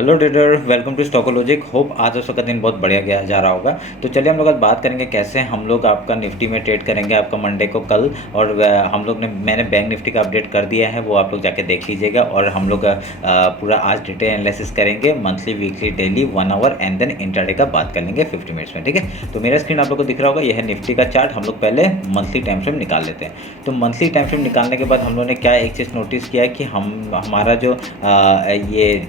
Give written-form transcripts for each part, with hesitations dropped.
Hello trader, welcome to Stockologic. Hope आज का दिन बहुत बढ़िया गया जा रहा होगा। तो चलिए हम लोग आज बात करेंगे कैसे हम लोग आपका निफ्टी में ट्रेड करेंगे आपका मंडे को कल। और हम लोग ने मैंने बैंक निफ्टी का अपडेट कर दिया है, वो आप लोग जाके देख लीजिएगा। और हम लोग पूरा आज डिटेल एनालिसिस करेंगे, monthly weekly daily 1 hour and then intraday का बात कर लेंगे 50 मिनट्स में। ठीक है, तो मेरा स्क्रीन आप लोग को दिख रहा होगा, यह है निफ्टी का चार्ट। हम लोग पहले मंथली टाइम फ्रेम निकाल लेते हैं। तो मंथली टाइम फ्रेम निकालने के बाद हम लोग ने क्या एक चीज़ नोटिस किया है कि हमारा जो ये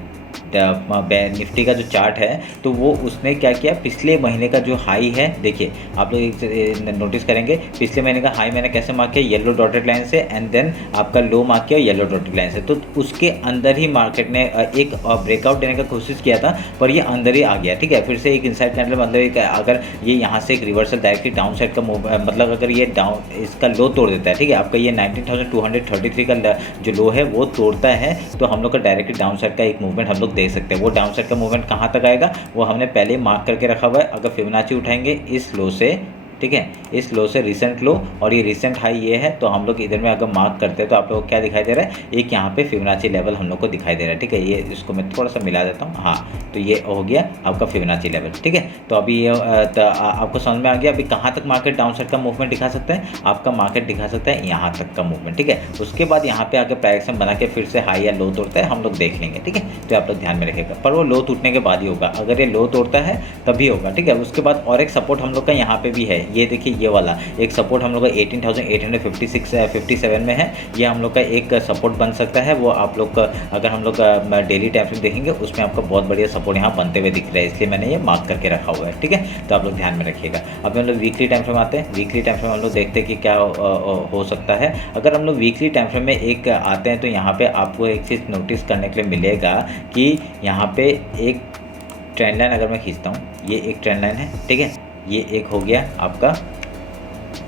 निफ्टी का जो चार्ट है, तो वो उसने क्या किया, पिछले महीने का जो हाई है, देखिए आप लोग नोटिस करेंगे पिछले महीने का हाई मैंने कैसे मार्क किया, येलो डॉटेड लाइन से, एंड देन आपका लो मार्क किया येलो डॉटेड लाइन से। तो उसके अंदर ही मार्केट ने एक ब्रेकआउट देने का कोशिश किया था, पर ये अंदर ही आ गया। ठीक है, फिर से एक इनसाइड कैंडल, मतलब अगर ये यहाँ से एक रिवर्सल डायरेक्टली डाउन साइड का मूव, मतलब अगर ये डाउन इसका लो तोड़ देता है, ठीक है, आपका ये 19,233 का जो लो है वो तोड़ता है, तो हम लोग का डायरेक्टली डाउन साइड का एक मूवमेंट हम लोग देख सकते हैं। वो डाउन साइड का मूवमेंट कहाँ तक आएगा वो हमने पहले ही मार्क करके रखा हुआ है। अगर फिबोनाची उठाएंगे इस लो से, ठीक है, इस लो से रिसेंट लो, और ये रिसेंट हाई ये है, तो हम लोग इधर में अगर मार्क करते हैं तो आप लोग को क्या दिखाई दे रहा है, एक यहाँ पे फिबोनाची लेवल हम लोग को दिखाई दे रहा है। ठीक है, ये इसको मैं थोड़ा सा मिला देता हूँ, हाँ, तो ये हो गया आपका फिबोनाची लेवल। ठीक है, तो अभी ये आपको समझ में आ गया अभी कहाँ तक मार्केट डाउन साइड का मूवमेंट दिखा सकता है, आपका मार्केट दिखा सकता है यहाँ तक का मूवमेंट। ठीक है, उसके बाद यहाँ पे आगे प्राइस बना के फिर से हाई या लो तोड़ता है, हम लोग देख लेंगे। ठीक है, तो आप लोग ध्यान में रखिएगा, पर वो लो टूटने के बाद ही होगा, अगर ये लो तोड़ता है तभी होगा। ठीक है, उसके बाद और एक सपोर्ट हम लोग का यहाँ पे भी है, ये देखिए ये वाला एक सपोर्ट हम लोग का 18,857 में है, ये हम लोग का एक सपोर्ट बन सकता है। वो आप लोग का अगर हम लोग डेली टाइम फ्रेम देखेंगे उसमें आपको बहुत बढ़िया सपोर्ट यहाँ बनते हुए दिख रहा है, इसलिए मैंने ये मार्क करके रखा हुआ है। ठीक है, तो आप लोग ध्यान में रखिएगा। अब हम लोग वीकली टाइम फ्रेम आते हैं। वीकली टाइम फ्रेम हम लोग देखते हैं कि क्या हो सकता है। अगर हम लोग वीकली टाइम फ्रेम में एक आते हैं तो यहाँ पे आपको एक चीज़ नोटिस करने के लिए मिलेगा कि यहाँ पे एक ट्रेंड लाइन अगर मैं खींचता हूँ, ये एक ट्रेंड लाइन है। ठीक है, ये एक हो गया आपका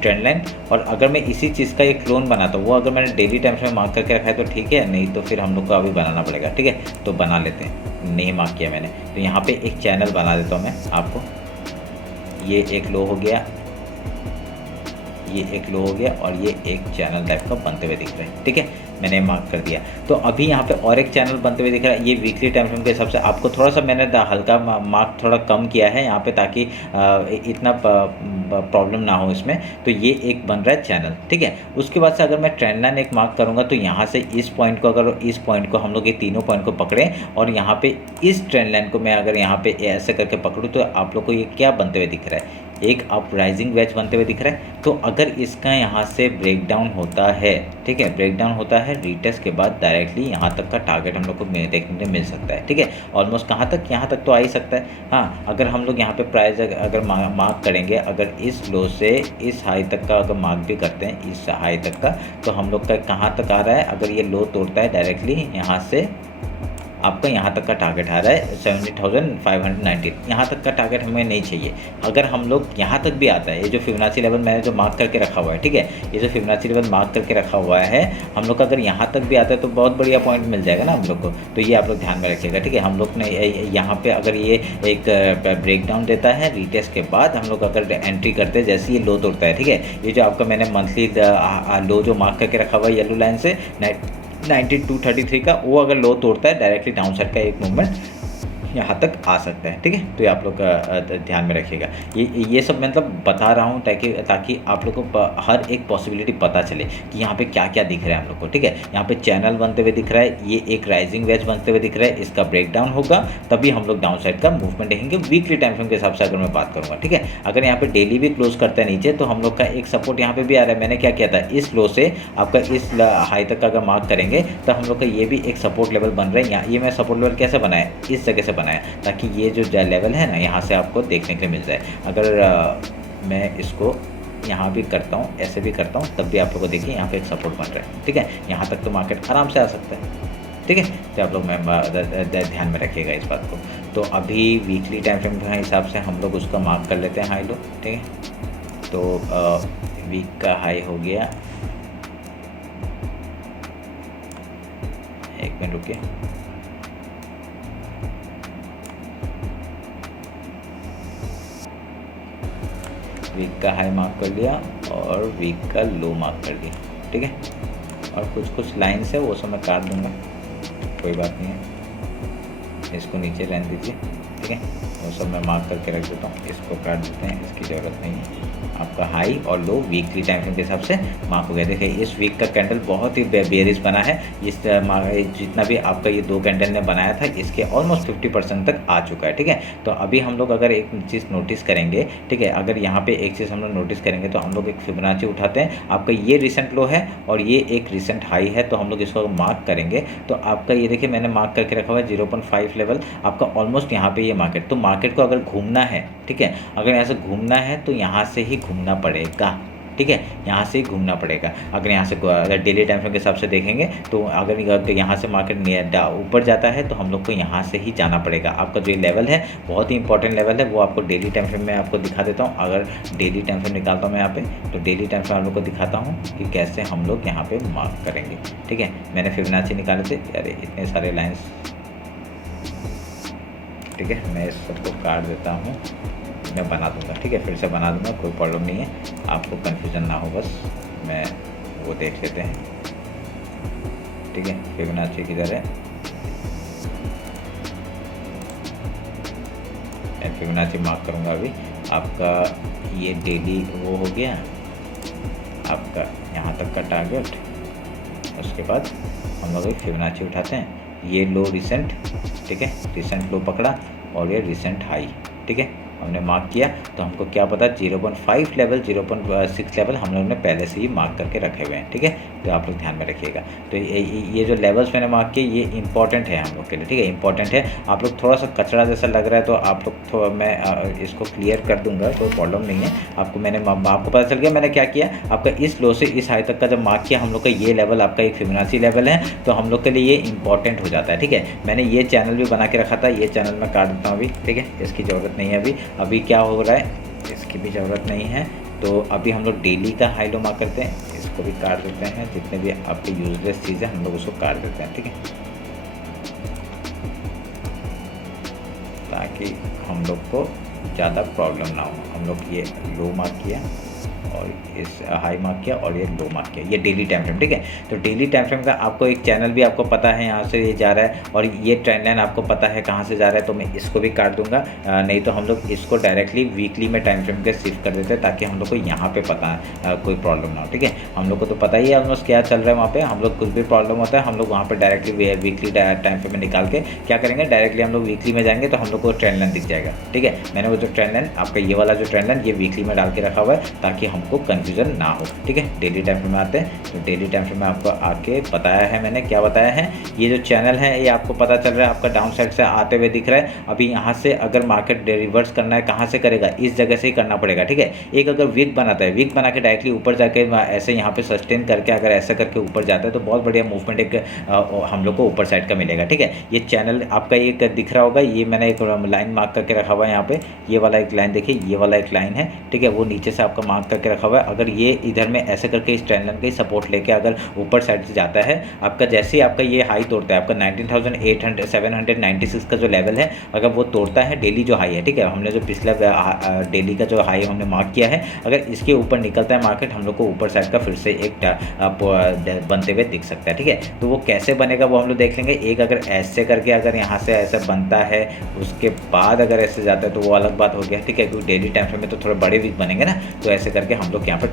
ट्रेंड लाइन, और अगर मैं इसी चीज़ का एक क्लोन बनाता हूँ, वो अगर मैंने डेली टाइम फ्रेम मार्क करके रखा है तो ठीक है, नहीं तो फिर हम लोग को अभी बनाना पड़ेगा। ठीक है, तो बना लेते हैं, नहीं मार्क किया मैंने, तो यहाँ पे एक चैनल बना देता हूँ मैं आपको। ये एक लो हो गया, ये एक लो हो गया, और ये एक चैनल टाइप का बनते हुए दिख रहा है। ठीक है, मैंने मार्क कर दिया। तो अभी यहाँ पे और एक चैनल बनते हुए दिख रहा है, ये वीकली टाइम फ्रेम के हिसाब से आपको थोड़ा सा मैंने हल्का मार्क थोड़ा कम किया है यहाँ पे, ताकि इतना प्रॉब्लम ना हो इसमें। तो ये एक बन रहा है चैनल। ठीक है, उसके बाद से अगर मैं ट्रेंड लाइन एक मार्क करूँगा तो यहाँ से इस पॉइंट को, अगर इस पॉइंट को हम लोग ये तीनों पॉइंट को पकड़ें और यहाँ पे इस ट्रेंड लाइन को मैं अगर यहाँ पे ऐसे करके पकड़ूँ, तो आप लोग को ये क्या बनते हुए दिख रहा है, एक अप राइजिंग वेज बनते हुए दिख रहा है। तो अगर इसका यहाँ से ब्रेकडाउन होता है, ठीक है, ब्रेकडाउन होता है, रीटेस्ट के बाद डायरेक्टली यहाँ तक का टारगेट हम लोग को देखने को मिल सकता है। ठीक है, ऑलमोस्ट कहाँ तक, यहाँ तक तो आ ही सकता है। हाँ, अगर हम लोग यहाँ पे प्राइस अगर मार्क करेंगे, अगर इस लो से इस हाई तक का अगर मार्क भी करते हैं, इस हाई तक का, तो हम लोग का कहाँ तक आ रहा है, अगर ये लो तोड़ता है डायरेक्टली यहाँ से आपका यहाँ तक का टारगेट आ रहा है 70,590, यहाँ तक का टारगेट हमें नहीं चाहिए। अगर हम लोग यहाँ तक भी आता है, ये जो फिबोनाची लेवल मैंने जो मार्क करके रखा हुआ है, ठीक है, ये जो फिबोनाची लेवल मार्क करके रखा हुआ है, हम लोग का अगर यहाँ तक भी आता है तो बहुत बढ़िया पॉइंट मिल जाएगा ना हम लोग को। तो ये आप लोग ध्यान में रखिएगा। ठीक है, हम लोग ने यहाँ पे अगर ये एक ब्रेकडाउन देता है, रीटेस्ट के बाद हम लोग अगर एंट्री करते हैं, जैसे ये लो तोड़ता है, ठीक है, ये जो आपका मैंने मंथली लो जो मार्क करके रखा हुआ है येलो लाइन से 9233 का, वो अगर लो तोड़ता है डायरेक्टली डाउन साइड का एक मूवमेंट यहाँ तक आ सकता है। ठीक है, तो ये आप लोग ध्यान में रखिएगा। ये सब मतलब बता रहा हूँ ताकि आप लोग को हर एक पॉसिबिलिटी पता चले कि यहाँ पे क्या क्या दिख रहा है हम लोग को। ठीक है, यहाँ पे चैनल बनते हुए दिख रहा है, ये एक राइजिंग वेज बनते हुए दिख रहा है, इसका ब्रेकडाउन होगा तभी हम लोग डाउन साइड का मूवमेंट देखेंगे वीकली टाइम फ्रेम के हिसाब से अगर मैं बात करूँगा। ठीक है, अगर यहाँ पे डेली भी क्लोज करता है नीचे, तो हम लोग का एक सपोर्ट यहाँ पे भी आ रहा है। मैंने क्या किया था, इस लो से आपका इस हाई तक का अगर मार्क करेंगे तो हम लोग का ये भी एक सपोर्ट लेवल बन रहा है। यहाँ ये मैं सपोर्ट लेवल कैसे बनाया, इस जगह से बनाया, ताकि ये जो लेवल है ना यहाँ से आपको देखने के लिए मिल जाए। अगर मैं इसको यहाँ भी करता हूँ, ऐसे भी करता हूँ, तब भी आप लोग को देखिए यहाँ पे एक सपोर्ट बन रहा है। ठीक है, यहाँ तक तो मार्केट आराम से आ सकता है। ठीक है, तो आप लोग ध्यान में रखिएगा इस बात को। तो अभी वीकली टाइम फ्रेम के हिसाब से हम लोग उसका मार्क कर लेते हैं हाई लो। ठीक है, तो वीक का हाई हो गया, एक मिनट रुकिए, वीक का हाई मार्क कर लिया और वीक का लो मार्क कर दिया। ठीक है, और कुछ लाइन्स है वो सब मैं काट दूंगा, कोई बात नहीं है। इसको नीचे रहने दीजिए, ठीक है। वो सब मैं मार्क करके रख देता हूँ, इसको काट देते हैं, इसकी ज़रूरत नहीं है। आपका हाई और लो वीकली टाइम फ्रेम के हिसाब से मार्क हो गया। देखिए इस वीक का कैंडल बहुत ही बेयरिश बना है। इस जितना भी आपका ये 2 कैंडल ने बनाया था इसके ऑलमोस्ट 50% तक आ चुका है, ठीक है। तो अभी हम लोग अगर एक चीज़ नोटिस करेंगे, ठीक है, अगर यहाँ पे एक चीज़ हम लोग नोटिस करेंगे तो हम लोग एक फिबोनाची उठाते हैं। आपका ये रिसेंट लो है और ये एक रिसेंट हाई है, तो हम लोग इसको मार्क करेंगे तो आपका ये देखिए मैंने मार्क करके रखा हुआ है 0.5 लेवल, आपका ऑलमोस्ट यहाँ पे ये मार्केट। तो मार्केट को अगर घूमना है, ठीक है, अगर यहाँ से घूमना है तो यहाँ से ही घूमना पड़ेगा, ठीक है, यहाँ से ही घूमना पड़ेगा। अगर यहाँ से अगर डेली टाइम फ्रेम के हिसाब से देखेंगे तो अगर यहाँ से मार्केट ऊपर जाता है तो हम लोग को यहाँ से ही जाना पड़ेगा। आपका जो लेवल है बहुत ही इंपॉर्टेंट लेवल है, वो आपको डेली टाइम फ्रेम में आपको दिखा देता हूँ। अगर डेली टाइम फ्रेम निकालता हूँ मैं यहाँ पे, तो डेली टाइम फ्रेम आप लोग को दिखाता हूँ कि कैसे हम लोग यहाँ पे मार्क करेंगे, ठीक है। मैंने फिबोनाची निकाले थे, अरे इतने सारे लाइन्स, ठीक है, मैं इस सबको काट देता हूँ, मैं बना दूंगा, ठीक है, फिर से बना दूंगा, कोई प्रॉब्लम नहीं है, आपको कन्फ्यूज़न ना हो, बस मैं वो देख लेते हैं, ठीक है। फिबोनाची किधर है, मैं फिबोनाची मार्क करूंगा अभी। आपका ये डेली वो हो गया, आपका यहाँ तक का टारगेट। उसके बाद हम लोग फिबोनाची उठाते हैं, ये लो रिसेंट, ठीक है, रिसेंट लो पकड़ा और ये रिसेंट हाई, ठीक है, हमने मार्क किया। तो हमको क्या पता 0.5 लेवल 0.6 लेवल हम लोगों ने पहले से ही मार्क करके रखे हुए हैं, ठीक है। तो आप लोग ध्यान में रखिएगा। तो ये जो लेवल्स मैंने मार्क किए ये इंपॉर्टेंट है हम लोग के लिए, ठीक है, इंपॉर्टेंट है। आप लोग थोड़ा सा कचरा जैसा लग रहा है तो आप लोग थोड़ा, मैं इसको क्लियर कर दूंगा, कोई प्रॉब्लम नहीं है। आपको पता चल गया मैंने क्या किया। आपका इस लो से इस हाई तक का जब मार्क किया हम लोग का ये लेवल आपका एक फिबोनाची लेवल है, तो हम लोग के लिए ये इंपॉर्टेंट हो जाता है, ठीक है। मैंने ये चैनल भी बना के रखा था, ये चैनल मैं काट देता हूँ अभी, ठीक है, इसकी ज़रूरत नहीं है अभी क्या हो रहा है इसकी भी ज़रूरत नहीं है। तो अभी हम लोग डेली का हाई लो मार्क करते हैं, इसको भी काट देते हैं, जितने भी आपके यूजलेस चीज़ें हम लोग उसको काट देते हैं, ठीक है, ताकि हम लोग को ज़्यादा प्रॉब्लम ना हो। हम लोग ये लो मार्क किया और इस हाई मार्क किया और ये लो मार्क किया, ये डेली टाइम फ्रेम, ठीक है। तो डेली टाइम फ्रेम का आपको एक चैनल भी आपको पता है यहाँ से ये जा रहा है और ये ट्रेंड लाइन आपको पता है कहाँ से जा रहा है, तो मैं इसको भी काट दूंगा। नहीं तो हम लोग इसको डायरेक्टली वीकली में टाइम फ्रेम के शिफ्ट कर देते हैं ताकि हम लोग को यहाँ पे पता है कोई प्रॉब्लम ना हो, ठीक है। हम लोग को तो पता ही है ऑलमोस्ट क्या चल रहा है वहाँ पे, हम लोग कुछ भी प्रॉब्लम होता है हम लोग वहाँ पर डायरेक्टली वीकली टाइम फ्रेम में निकाल के क्या करेंगे, डायरेक्टली हम लोग वीकली में जाएंगे तो हम लोग को ट्रेंड लाइन दिख जाएगा, ठीक है। मैंने वो जो ट्रेंड लाइन आपका ये वाला जो ट्रेंड लाइन ये वीकली में डाल के रखा हुआ है ताकि हमको कन्फ्यूजन ना हो, ठीक है। डेली टाइम फ्रेम में आते हैं, तो डेली टाइम फ्रेम में आपको आके बताया है मैंने, क्या बताया है, ये जो चैनल है ये आपको पता चल रहा है आपका डाउन साइड से आते हुए दिख रहा है। अभी यहाँ से अगर मार्केट रिवर्स करना है कहाँ से करेगा, इस जगह से ही करना पड़ेगा, ठीक है। एक अगर वीक बनाता है, वीक बना के डायरेक्टली ऊपर जाके ऐसे यहाँ पे सस्टेन करके अगर ऐसा करके ऊपर जाता है तो बहुत बढ़िया मूवमेंट एक हम लोग को ऊपर साइड का मिलेगा, ठीक है। ये चैनल आपका एक दिख रहा होगा, ये मैंने एक लाइन मार्क करके रखा हुआ है यहाँ पे, ये वाला एक लाइन देखिए, ये वाला एक लाइन है, ठीक है, वो नीचे से आपका मार्क करके रखा हुआ है। अगर ये इधर में ऐसे करके इस ट्रेंड लाइन का सपोर्ट लेके अगर ऊपर साइड से जाता है, आपका जैसे ही आपका ये हाई तोड़ता है, आपका 19,796 का जो लेवल है अगर वो तोड़ता है, डेली जो हाई है, ठीक है, हमने जो पिछला डेली का जो हाई हमने मार्क किया है, अगर इसके ऊपर निकलता है मार्केट हम लोग को ऊपर साइड का फिर से एक बनते हुए दिख सकता है, ठीक है। तो वो कैसे बनेगा वो हम लोग देख लेंगे। एक अगर ऐसे करके अगर यहाँ से ऐसा बनता है उसके बाद अगर ऐसे जाता है तो वो अलग बात हो गया, ठीक है, क्योंकि डेली टाइम फ्रेम में तो थोड़े बड़े वीक बनेंगे ना, तो ऐसे करके हम लोग यहाँ पर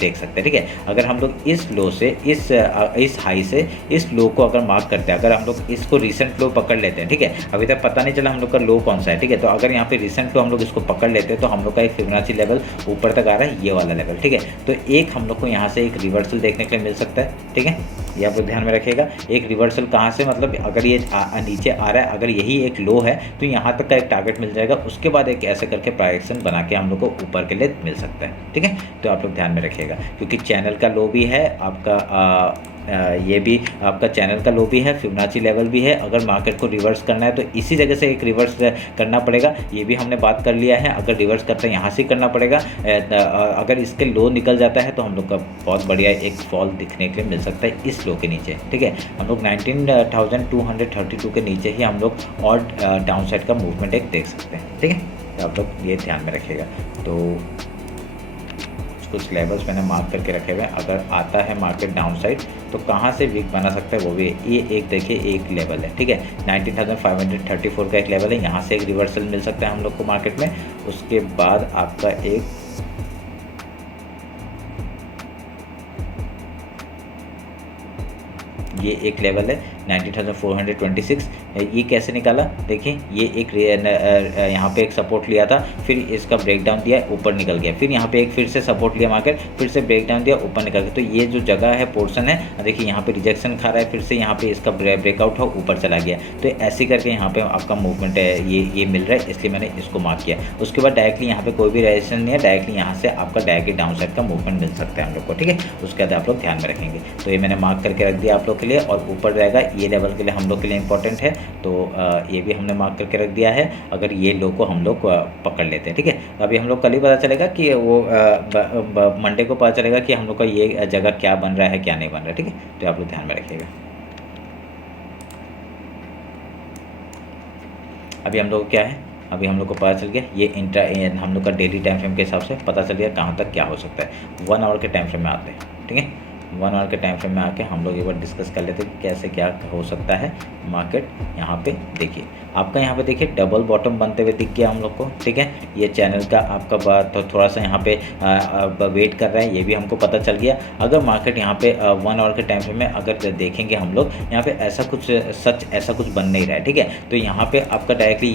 देख सकते हैं, ठीक है। अगर हम लोग इस लो से इस हाई से इस लो को अगर मार्क करते हैं, अगर हम लोग इसको रिसेंट लो पकड़ लेते हैं, ठीक है, अभी तक पता नहीं चला हम लोग का लो कौन सा है, ठीक है, तो अगर यहाँ पे रिसेंट लो हम लोग इसको पकड़ लेते हैं तो हम लोग का एक फिबोनाची लेवल ऊपर तक आ रहा है, ये वाला लेवल, ठीक है। तो एक हम लोग को यहाँ से एक रिवर्सल देखने के लिए मिल सकता है, ठीक है, ये आप लोग ध्यान में रखिएगा। एक रिवर्सल कहाँ से, मतलब अगर ये नीचे आ रहा है, अगर यही एक लो है तो यहाँ तक का एक टारगेट मिल जाएगा, उसके बाद एक ऐसे करके प्राइजेक्शन बना के हम लोग को ऊपर के लिए मिल सकता है, ठीक है। तो आप लोग ध्यान में रखिएगा क्योंकि चैनल का लो भी है आपका, ये भी आपका चैनल का लो भी है, फिबोनाची लेवल भी है। अगर मार्केट को रिवर्स करना है तो इसी जगह से एक रिवर्स करना पड़ेगा, ये भी हमने बात कर लिया है। अगर रिवर्स करते हैं यहाँ से करना पड़ेगा, अगर इसके लो निकल जाता है तो हम लोग का बहुत बढ़िया एक फॉल दिखने के लिए मिल सकता है इस लो के नीचे, ठीक है। हम लोग 19,232 के नीचे ही हम लोग और डाउन साइड का मूवमेंट एक देख सकते हैं, ठीक है। तो आप लोग ये ध्यान में रखिएगा। तो कुछ लेवल्स मैंने मार्क करके रखे हुए हैं, अगर आता है मार्केट डाउन साइड तो कहाँ से वीक बना सकता है वो भी ये एक देखिए एक लेवल है, ठीक है। 19,534 का एक लेवल है, यहाँ से एक रिवर्सल मिल सकता है हम लोग को मार्केट में। उसके बाद आपका एक ये एक लेवल है 19,426। ये कैसे निकाला देखिए, ये एक यहाँ पे एक सपोर्ट लिया था, फिर इसका ब्रेकडाउन दिया, ऊपर निकल गया, फिर यहाँ पे एक फिर से सपोर्ट लिया मार्केट, फिर से ब्रेकडाउन दिया, ऊपर निकल गया। तो ये जो जगह है पोर्शन है देखिए, यहाँ पे रिजेक्शन खा रहा है, फिर से यहाँ पे इसका ब्रेकआउट हो ऊपर चला गया। तो ऐसे करके यहाँ पे आपका मूवमेंट है ये मिल रहा है, इसलिए मैंने इसको मार्क किया। उसके बाद डायरेक्टली यहाँ पे कोई भी रेजिस्टेंस नहीं है, डायरेक्टली यहाँ से आपका डायरेक्टली डाउन साइड का मूवमेंट मिल सकता है हम लोग को, ठीक है। उसके बाद आप लोग ध्यान में रखेंगे। तो ये मैंने मार्क करके रख दिया आप लोग के लिए, और ऊपर रहेगा ये लेवल के लिए हम लोग के लिए इंपॉर्टेंट है, तो ये भी हमने मार्क करके रख दिया है। अगर ये लो को हम लोग पकड़ लेते हैं, ठीक है। तो अभी हम लोग कल ही पता चलेगा कि वो मंडे को पता चलेगा कि हम लोग का ये जगह क्या बन रहा है क्या नहीं बन रहा है, ठीक है। तो आप लोग ध्यान में रखिएगा। अभी हम लोग क्या है, अभी हम लोग को पता चल गया ये हम लोग का डेली टाइम फ्रेम के हिसाब से पता चल गया कहाँ तक क्या हो सकता है। 1 आवर के टाइम फ्रेम में आते हैं, ठीक है। 1 आवर के टाइम फ्रेम में आके हम लोग एक बार डिस्कस कर लेते हैं कि कैसे क्या हो सकता है मार्केट। यहाँ पे देखिए आपका, यहाँ पे देखिए डबल बॉटम बनते हुए दिख गया हम लोग को, ठीक है। ये चैनल का आपका बात तो थोड़ा सा यहाँ पे वेट कर रहा है, ये भी हमको पता चल गया। अगर मार्केट यहाँ पे 1 आवर के टाइम फ्रेम में अगर देखेंगे हम लोग, यहाँ पे ऐसा कुछ बन नहीं रहा है, ठीक है। तो यहाँ पे आपका डायरेक्टली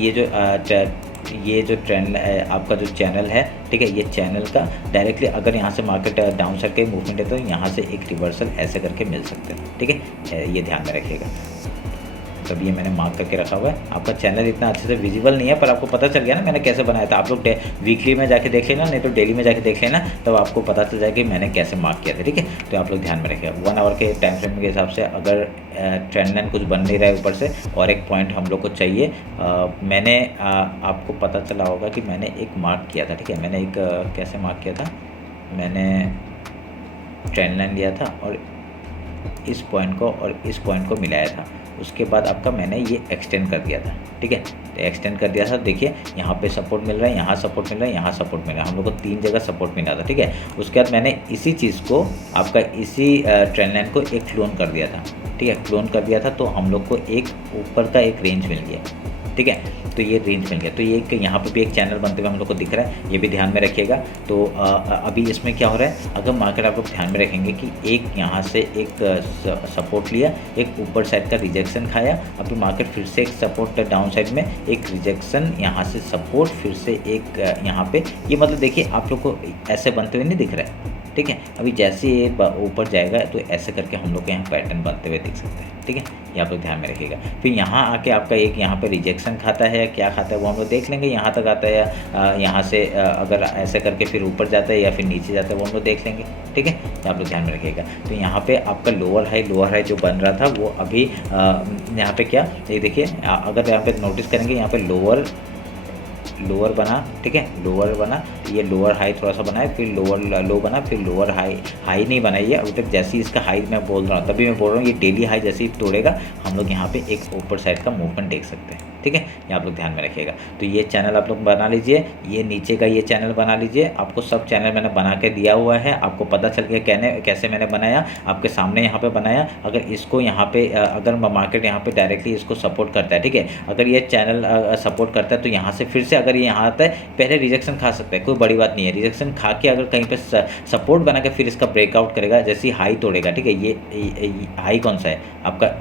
ये जो ट्रेंड आपका जो चैनल है, ठीक है, ये चैनल का डायरेक्टली अगर यहाँ से मार्केट डाउन साइड के मूवमेंट है तो यहाँ से एक रिवर्सल ऐसे करके मिल सकते हैं, ठीक है। ये ध्यान में रखिएगा। तब ये मैंने मार्क करके रखा हुआ है। आपका चैनल इतना अच्छे से विजिबल नहीं है, पर आपको पता चल गया ना मैंने कैसे बनाया था। आप लोग वीकली में जाके देख लेना, नहीं तो डेली में जाके देख लेना, तब आपको पता चल जाएगा कि मैंने कैसे मार्क किया था, ठीक है। तो आप लोग ध्यान में रखिएगा। 1 आवर के टाइम फ्रेम के हिसाब से अगर ट्रेंड लाइन कुछ बन नहीं रहा है ऊपर से, और एक पॉइंट हम लोग को चाहिए। मैंने आपको पता चला होगा कि मैंने एक मार्क किया था, ठीक है। मैंने एक कैसे मार्क किया था, मैंने ट्रेंड लाइन लिया था और इस पॉइंट को और इस पॉइंट को मिलाया था। उसके बाद आपका मैंने ये एक्सटेंड कर दिया था, ठीक है। तो एक्सटेंड कर दिया था, देखिए यहाँ पे सपोर्ट मिल रहा है, यहाँ सपोर्ट मिल रहा है, यहाँ सपोर्ट मिल रहा है, हम लोग को 3 जगह सपोर्ट मिला था, ठीक है। उसके बाद मैंने इसी चीज़ को आपका इसी ट्रेंड लाइन को एक क्लोन कर दिया था, ठीक है। क्लोन कर दिया था तो हम लोग को एक ऊपर का एक रेंज मिल गया, ठीक है। तो ये रेंज मिल गया। तो ये यहाँ पे भी एक चैनल बनते हुए हम लोग को दिख रहा है, ये भी ध्यान में रखिएगा। तो अभी इसमें क्या हो रहा है, अगर मार्केट आप लोग ध्यान में रखेंगे कि एक यहाँ से एक सपोर्ट लिया, एक ऊपर साइड का रिजेक्शन खाया, अभी मार्केट फिर से एक सपोर्ट डाउन साइड में, एक रिजेक्शन, यहाँ से सपोर्ट, फिर से एक यहाँ पे, ये मतलब देखिए आप लोग को ऐसे बनते हुए नहीं दिख रहा है, ठीक है। अभी जैसे ये ऊपर जाएगा तो ऐसे करके हम लोग के यहाँ पैटर्न बनते हुए दिख सकते हैं, ठीक है। ये आप लोग ध्यान में रखिएगा। फिर यहाँ आके आपका एक यहाँ पे रिजेक्शन खाता है, क्या खाता है वो हम लोग देख लेंगे, यहाँ तक आता है या यहाँ से अगर ऐसे करके फिर ऊपर जाता है या फिर नीचे जाता है वो हम लोग देख लेंगे, ठीक है। तो आप लोग ध्यान में रखिएगा। तो यहाँ पे आपका लोअर हाई जो बन रहा था वो अभी यहाँ पे क्या, ये देखिए अगर यहाँ पे नोटिस करेंगे, यहाँ पे लोअर बना, ठीक है। लोअर बना, ये लोअर हाई थोड़ा सा बना है, फिर लोअर लो बना, फिर लोअर हाई नहीं बनाई है अभी तक। जैसे ही इसका हाई मैं बोल रहा हूँ तभी मैं बोल रहा हूँ, ये डेली हाई जैसे ही तोड़ेगा हम लोग यहाँ पे एक ऊपर साइड का मूवमेंट देख सकते हैं, ठीक है। ये आप लोग ध्यान में रखिएगा। तो ये चैनल आप लोग बना लीजिए, ये नीचे का ये चैनल बना लीजिए। आपको सब चैनल मैंने बना के दिया हुआ है, आपको पता चल गया कैसे मैंने बनाया, आपके सामने यहाँ पे बनाया। अगर इसको यहाँ पे अगर मार्केट यहाँ पे डायरेक्टली इसको सपोर्ट करता है, ठीक है, अगर ये चैनल सपोर्ट करता है तो यहाँ से फिर से अगर ये यहाँ आता है, पहले रिजेक्शन खा सकता है, कोई बड़ी बात नहीं है। रिजेक्शन खा के अगर कहीं पे सपोर्ट बना के फिर इसका ब्रेकआउट करेगा, जैसे हाई तोड़ेगा, ठीक है। ये हाई कौन सा है आपका,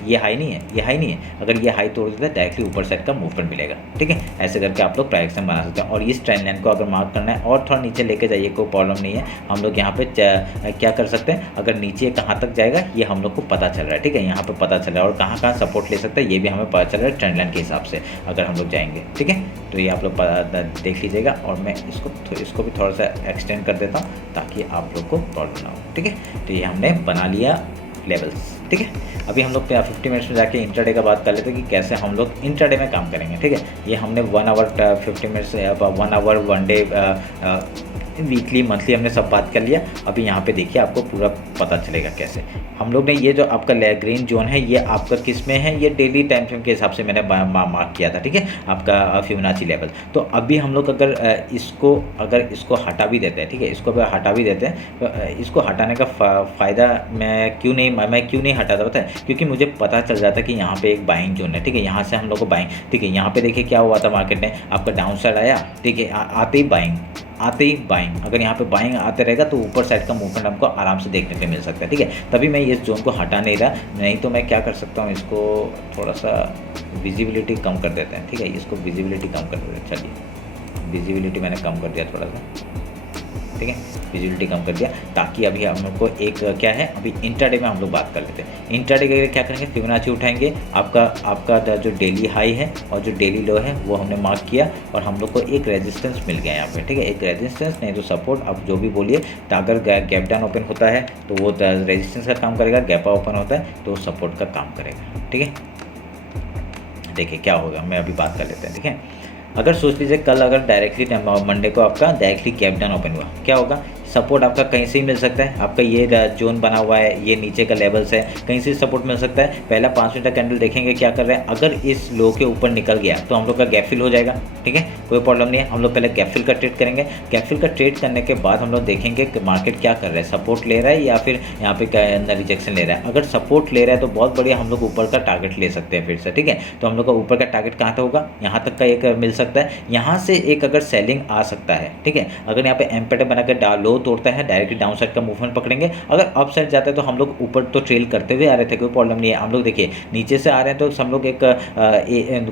ये हाई नहीं है, ये हाई नहीं है। अगर ये हाई तोड़ देता है डायरेक्टली ऊपर साइड का मूवमेंट मिलेगा, ठीक है। ऐसे करके आप लोग प्राइस बना सकते हैं। और इस ट्रेंड लाइन को अगर मार्क करना है और थोड़ा नीचे लेके जाइए, कोई प्रॉब्लम नहीं है। हम लोग यहाँ पे क्या कर सकते हैं, अगर नीचे कहाँ तक जाएगा ये हम लोग को पता चल रहा है, ठीक है। यहाँ पे पता चल रहा है, और कहाँ सपोर्ट ले सकता है ये भी हमें पता चल रहा है ट्रेंड लाइन के हिसाब से अगर हम लोग जाएंगे, ठीक है। तो ये आप लोग देख लीजिएगा। और मैं इसको भी थोड़ा सा एक्सटेंड कर देता हूँ ताकि आप लोग को प्रॉब्लम ना हो, ठीक है। तो ये हमने बना लिया लेवल्स, ठीक है। अभी हम लोग 50 मिनट्स में जाके इंट्राडे का बात कर लेते हैं कि कैसे हम लोग इंट्राडे में काम करेंगे, ठीक है। ये हमने 1 hour 50 minutes 1 hour 1 day weekly monthly हमने सब बात कर लिया। अभी यहाँ पे देखिए आपको पूरा पता चलेगा कैसे हम लोग ने ये जो आपका ग्रीन जोन है ये आपका किस में है, ये डेली टाइम फ्रेम के हिसाब से मैंने मार्क किया था, ठीक है, आपका फिबोनाची लेवल। तो अभी हम लोग अगर इसको हटा भी देते हैं, ठीक है, इसको अगर हटा भी देते हैं तो इसको हटाने का फ़ायदा मैं क्यों नहीं हटाता पता है, क्योंकि मुझे पता चल जाता है कि यहाँ पे एक बाइंग जोन है, ठीक है, यहाँ से हम लोग को बाइंग, ठीक है, यहाँ पे देखिए क्या हुआ था मार्केट में, आपका डाउन साइड आया, ठीक है, आते ही बाइंग, अगर यहाँ पे बाइंग आते रहेगा तो ऊपर साइड का मूवमेंट हमको आराम से देखने को मिल सकता है, ठीक है। तभी मैं इस जोन को हटा नहीं रहा, नहीं तो मैं क्या कर सकता हूँ, इसको थोड़ा सा विजिबिलिटी कम कर देते हैं, ठीक है, इसको विजिबिलिटी कम कर देते हैं, चलिए विजिबिलिटी मैंने कम कर दिया थोड़ा सा, ठीक है, विजिबिलिटी कम कर दिया, ताकि अभी हम लोग को एक क्या है, अभी इंट्राडे में हम लोग बात कर लेते हैं। इंट्राडे के लिए क्या करेंगे, फिबोनाची उठाएंगे, आपका जो डेली हाई है और जो डेली लो है वो हमने मार्क किया और हम लोग को एक रेजिस्टेंस मिल गया यहाँ पे, ठीक है, एक रेजिस्टेंस नहीं तो सपोर्ट, आप जो भी बोलिए। तो अगर गैप डाउन ओपन होता है तो वो रेजिस्टेंस का काम करेगा, गैप अप ओपन होता है तो सपोर्ट का काम करेगा, ठीक है। देखिए क्या होगा, मैं अभी बात कर लेते हैं, ठीक है। अगर सोच लीजिए कल अगर डायरेक्टली मंडे को आपका डायरेक्टली गैप डाउन ओपन हुआ, क्या होगा, सपोर्ट आपका कहीं से ही मिल सकता है, आपका ये जोन बना हुआ है, ये नीचे का लेवल्स है, कहीं से सपोर्ट मिल सकता है। पहला 5 मिनट का कैंडल देखेंगे क्या कर रहे हैं, अगर इस लो के ऊपर निकल गया तो हम लोग का गैप फिल हो जाएगा, ठीक है, कोई प्रॉब्लम नहीं है। हम लोग पहले गैप फिल का ट्रेड करेंगे, गैप फिल का ट्रेड करने के बाद हम लोग देखेंगे कि मार्केट क्या कर रहा है, सपोर्ट ले रहा है या फिर यहाँ पे रिजेक्शन ले रहा है। अगर सपोर्ट ले रहा है तो बहुत बढ़िया, हम लोग ऊपर का टारगेट ले सकते हैं फिर से, ठीक है। तो हम लोग का ऊपर का टारगेट कहाँ तक होगा, यहाँ तक का एक मिल सकता है, यहाँ से एक अगर सेलिंग आ सकता है, ठीक है। अगर यहाँ पे एम पैटर्न बना कर लो तोड़ता है, डायरेक्टली डाउन साइड का मूवमेंट पकड़ेंगे। अगर अप साइड जाता है तो हम लोग ऊपर तो ट्रेल करते हुए आ रहे थे, कोई प्रॉब्लम नहीं है। हम लोग देखिए नीचे से आ रहे हैं तो हम लोग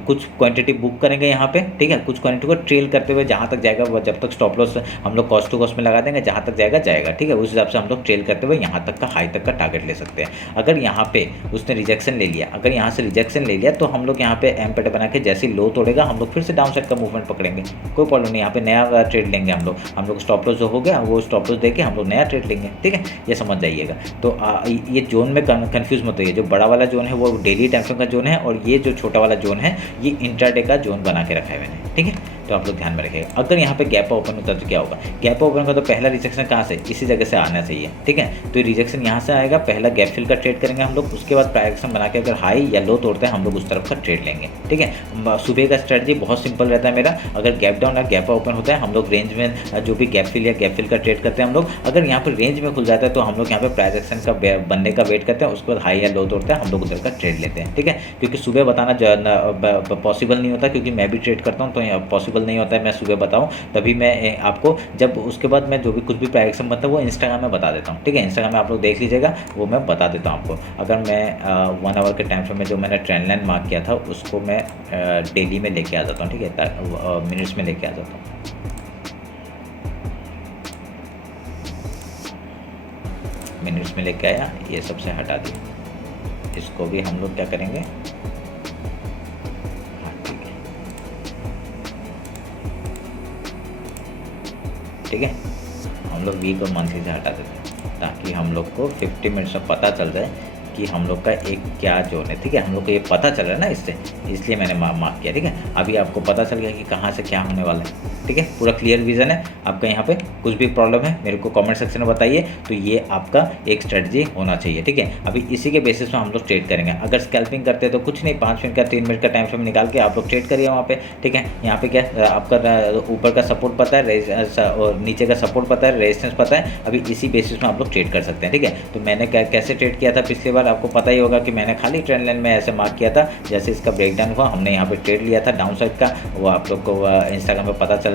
कुछ क्वांटिटी बुक करेंगे यहाँ पे, ठीक है, कुछ क्वांटिटी को ट्रेल करते हुए जहाँ तक जाएगा, जब तक स्टॉप लॉस हम लोग कॉस्ट टू कॉस्ट में लगा देंगे, जहाँ तक जाएगा, ठीक है, उस हिसाब से हम लोग ट्रेल करते हुए यहाँ तक का हाई तक का टारगेट ले सकते हैं। अगर यहाँ पे उसने रिजेक्शन ले लिया, अगर यहाँ से रिजेक्शन ले लिया तो हम लोग यहाँ पे एम पैटर्न बना के जैसे लो तोड़ेगा हम लोग फिर से डाउन साइड का मूवमेंट पकड़ेंगे, कोई प्रॉब्लम नहीं। यहाँ पे नया ट्रेड लेंगे हम लोग स्टॉप लॉस जो हो गया वो स्टॉप लॉस देके हम लोग नया ट्रेड लेंगे, ठीक है, ये समझ जाइएगा। तो ये जोन में कंफ्यूज मत होइए, जो बड़ा वाला जोन है वो डेली टाइम फ्रेम का जोन है और ये जो छोटा वाला जोन है ये इंट्राडे का जोन बना के रखा है मैंने, ठीक है। तो आप लोग ध्यान में रखिएगा। अगर यहाँ पे गैप ओपन होता है तो क्या होगा, गैप ओपन का तो पहला रिजेक्शन कहाँ से, इसी जगह से आना चाहिए, ठीक है। तो रिजेक्शन यहाँ से आएगा, पहला गैप फिल का ट्रेड करेंगे हम लोग, उसके बाद प्राइजेक्शन बना के अगर हाई या लो तोड़ते हैं हम लोग उस तरफ का ट्रेड लेंगे, ठीक है। सुबह का स्ट्रेटजी बहुत सिंपल रहता है मेरा, अगर गैप डाउन या गैप ओपन होता है हम लोग रेंज में जो भी गैप फिल या गैप फिल का ट्रेड करते हैं हम लोग। अगर यहाँ पर रेंज में खुल जाता है तो हम लोग यहाँ पे प्राइस एक्शन का बनने का वेट करते हैं, उसके बाद हाई या लो तोड़ते हैं हम लोग उधर का ट्रेड लेते हैं, ठीक है। क्योंकि सुबह बताना पॉसिबल नहीं होता, क्योंकि मैं भी ट्रेड करता हूँ तो पॉसिबल नहीं होता है मैं सुबह बताऊँ। तभी मैं आपको जब उसके बाद मैं जो भी कुछ भी प्राइस एक्शन बनता है वो इंस्टाग्राम में बता देता हूँ, ठीक है। इंस्टाग्राम में आप लोग देख लीजिएगा, वो मैं बता देता हूँ आपको। अगर मैं 1 आवर के टाइम फ्रेम में जो मैंने ट्रेंड लाइन मार्क किया था उसको मैं डेली में लेके आ जाता हूँ, ठीक है, मिनट्स में लेके आ जाता हूँ। मिनट्स में लेके आया, ये सबसे हटा दिया, इसको भी हम लोग क्या करेंगे, हाँ ठीक है, ठीक है, हम लोग वीक और मंथली से हटा देते हैं ताकि हम लोग को 50 मिनट्स में पता चल जाए कि हम लोग का एक क्या जोन है, ठीक है। हम लोग को ये पता चल रहा है ना इससे, इसलिए मैंने मार्क किया, ठीक है। अभी आपको पता चल गया कि कहाँ से क्या होने वाला है, ठीक है, पूरा क्लियर विजन है आपका। यहाँ पे कुछ भी प्रॉब्लम है मेरे को कमेंट सेक्शन में बताइए। तो ये आपका एक स्ट्रेटजी होना चाहिए, ठीक है। अभी इसी के बेसिस में हम लोग ट्रेड करेंगे। अगर स्कैल्पिंग करते हैं तो कुछ नहीं, 5 मिनट का 3 मिनट का टाइम फ्रेम निकाल के आप लोग ट्रेड करिए वहाँ पे, ठीक है। यहाँ पे क्या आपका ऊपर का सपोर्ट पता है और नीचे का सपोर्ट पता है, रेजिस्टेंस पता है, अभी इसी बेसिस में आप लोग ट्रेड कर सकते हैं, ठीक है। तो मैंने कैसे ट्रेड किया था पिछली बार आपको पता ही होगा कि मैंने खाली ट्रेंड लाइन में ऐसे मार्क किया था, जैसे इसका ब्रेकडाउन हुआ हमने यहाँ पे ट्रेड लिया था डाउन साइड का, वो आप लोग को इंस्टाग्राम पे पता चल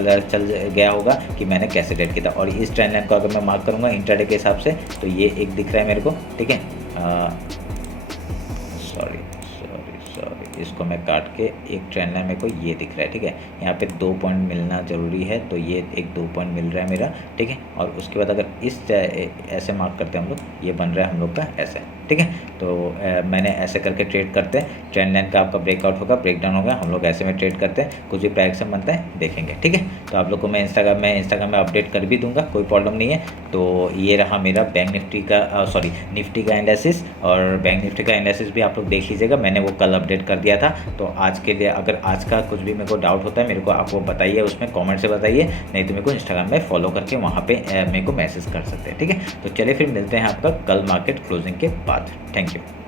गया होगा कि मैंने कैसे ट्रेड किया था। और इस ट्रेंड लाइन को अगर मैं मार्क करूँगा इंट्राडे के हिसाब से तो ये एक दिख रहा है मेरे को, ठीक है। सॉरी, इसको मैं काट के एक ट्रेंड लाइन मेरे को ये दिख रहा है, ठीक है। यहाँ पे 2 पॉइंट मिलना ज़रूरी है, तो ये एक 2 पॉइंट मिल रहा है मेरा, ठीक है। और उसके बाद अगर इस ऐसे मार्क करते हैं हम लोग, ये बन रहा है हम लोग का ऐसे, ठीक है। तो मैंने ऐसे करके ट्रेड करते हैं, ट्रेंड लाइन का आपका ब्रेकआउट होगा, ब्रेकडाउन होगा, हम लोग ऐसे में ट्रेड करते हैं, कुछ भी प्राइस बनता है देखेंगे, ठीक है। तो आप लोग को मैं इंस्टाग्राम में अपडेट कर भी दूंगा, कोई प्रॉब्लम नहीं है। तो ये रहा मेरा बैंक निफ्टी का निफ्टी का एनालिसिस, और बैंक निफ्टी का एनालिसिस भी आप लोग देख लीजिएगा, मैंने वो कल अपडेट कर दिया गया था। तो आज के लिए अगर आज का कुछ भी मेरे को डाउट होता है मेरे को आप वो बताइए, उसमें कमेंट से बताइए, नहीं तो मेरे को इंस्टाग्राम में फॉलो करके वहाँ पे मेरे को मैसेज कर सकते हैं, ठीक है। तो चलिए फिर मिलते हैं आपका कल मार्केट क्लोजिंग के बाद। Thank you.